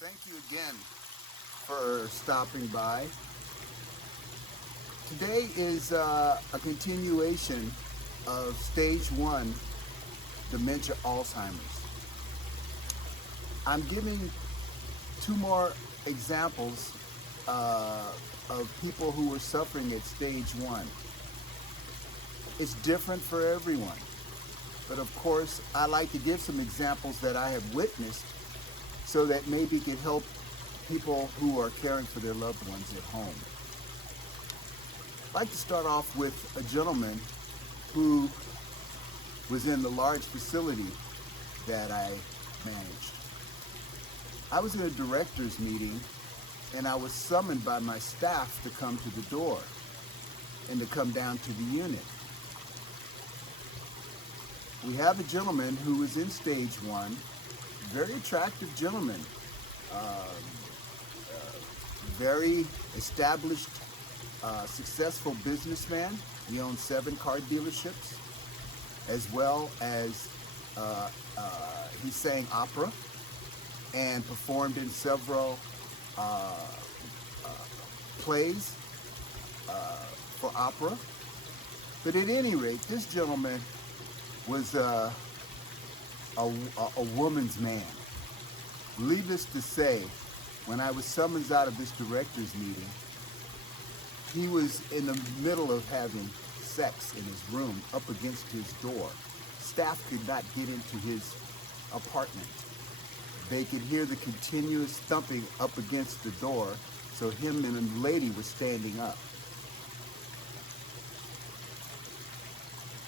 Thank you again for stopping by. Today is a continuation of stage 1 dementia Alzheimer's. I'm giving two more examples of people who are suffering at stage 1. It's different for everyone, but of course I like to give some examples that I have witnessed so that maybe it could help people who are caring for their loved ones at home. I'd like to start off with a gentleman who was in the large facility that I managed. I was in a director's meeting and I was summoned by my staff to come to the door and to come down to the unit. We have a gentleman who was in stage 1, very attractive gentleman, very established, successful businessman. He owned 7 car dealerships, as well as he sang opera and performed in several plays for opera. But at any rate, this gentleman was a woman's man. Needless to say, when I was summoned out of this director's meeting, he was in the middle of having sex in his room up against his door. Staff could not get into his apartment. They could hear the continuous thumping up against the door, so him and a lady were standing up.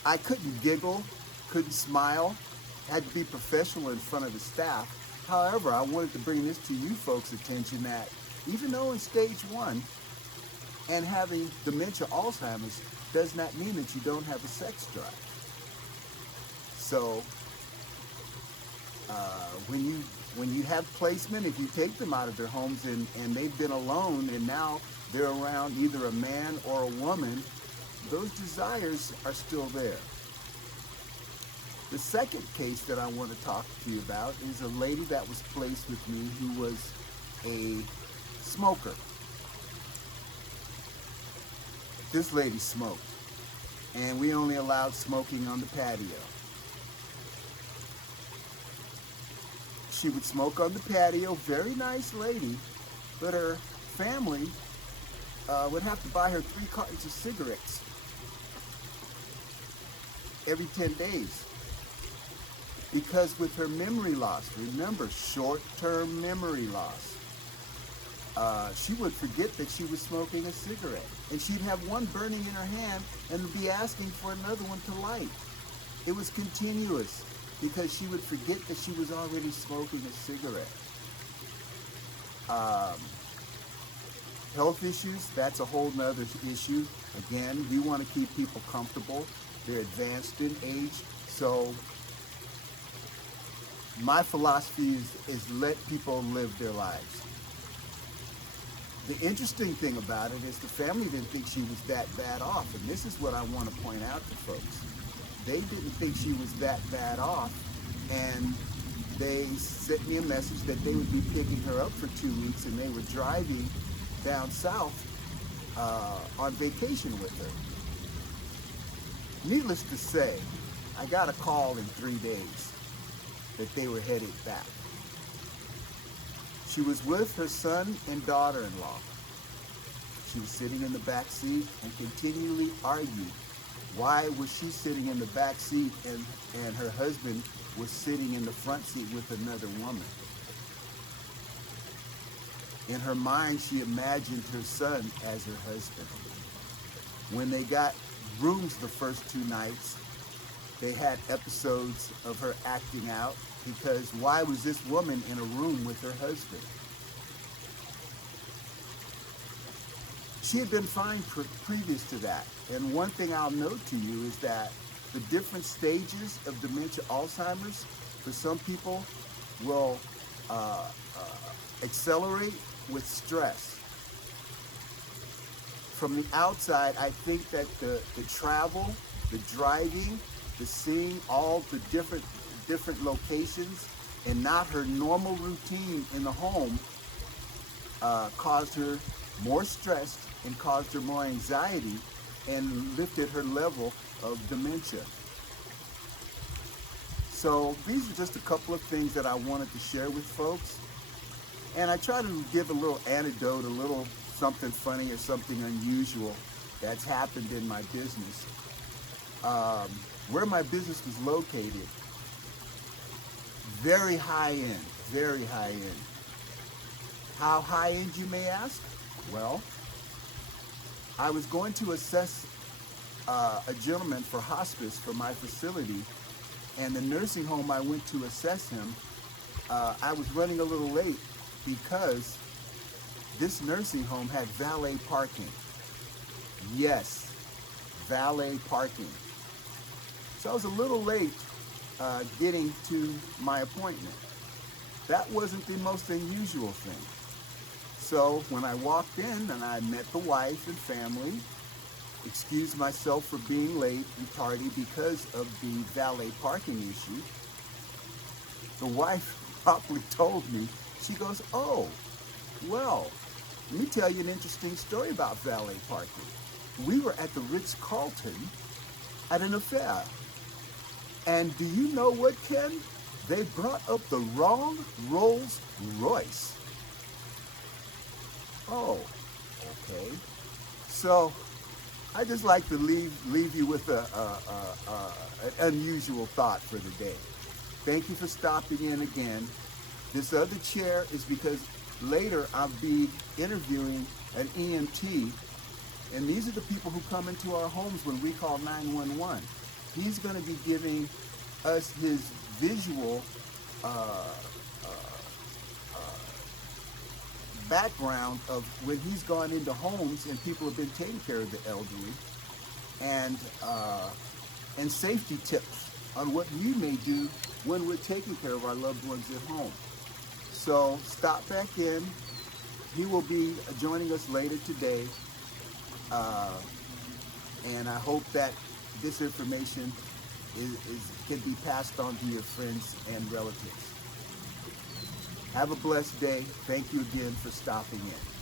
I couldn't giggle, couldn't smile, had to be professional in front of the staff. However, I wanted to bring this to you folks' attention that even though in stage 1 and having dementia Alzheimer's does not mean that you don't have a sex drive. So when you have placement, if you take them out of their homes and they've been alone and now they're around either a man or a woman, those desires are still there. The second case that I want to talk to you about is a lady that was placed with me who was a smoker. This lady smoked, and we only allowed smoking on the patio. She would smoke on the patio, very nice lady, but her family would have to buy her 3 cartons of cigarettes every 10 days. Because with her memory loss, remember, short-term memory loss, she would forget that she was smoking a cigarette. And she'd have one burning in her hand and be asking for another one to light. It was continuous because she would forget that she was already smoking a cigarette. Health issues, that's a whole nother issue. Again, we want to keep people comfortable. They're advanced in age, so my philosophy is let people live their lives. The interesting thing about it is the family didn't think she was that bad off, and this is what I want to point out to folks. They didn't think she was that bad off, and they sent me a message that they would be picking her up for 2 weeks, and they were driving down south on vacation with her. Needless to say, I got a call in 3 days that they were headed back. She was with her son and daughter-in-law. She was sitting in the back seat and continually argued. Why was she sitting in the back seat and her husband was sitting in the front seat with another woman? In her mind, she imagined her son as her husband. When they got rooms the first 2 nights, they had episodes of her acting out because why was this woman in a room with her husband? She had been fine previous to that. And one thing I'll note to you is that the different stages of dementia Alzheimer's for some people will accelerate with stress. From the outside, I think that the travel, the driving, the seeing all the different locations and not her normal routine in the home caused her more stressed and caused her more anxiety and lifted her level of dementia. So these are just a couple of things that I wanted to share with folks. And I try to give a little anecdote, a little something funny or something unusual that's happened in my business. Where my business was located, very high end, very high end. How high end, you may ask? Well, I was going to assess a gentleman for hospice for my facility, and the nursing home I went to assess him, I was running a little late because this nursing home had valet parking. Yes, valet parking. So I was a little late getting to my appointment. That wasn't the most unusual thing. So when I walked in and I met the wife and family, excused myself for being late and tardy because of the valet parking issue, the wife promptly told me, she goes, "Oh, well, let me tell you an interesting story about valet parking. We were at the Ritz-Carlton at an affair. And do you know what, Ken? They brought up the wrong Rolls Royce." Oh, okay. So I just like to leave you with an unusual thought for the day. Thank you for stopping in again. This other chair is because later I'll be interviewing an EMT, and these are the people who come into our homes when we call 911. He's going to be giving us his visual background of when he's gone into homes and people have been taking care of the elderly, and safety tips on what we may do when we're taking care of our loved ones at home. So stop back in. He will be joining us later today, and I hope that this information can be passed on to your friends and relatives. Have a blessed day. Thank you again for stopping in.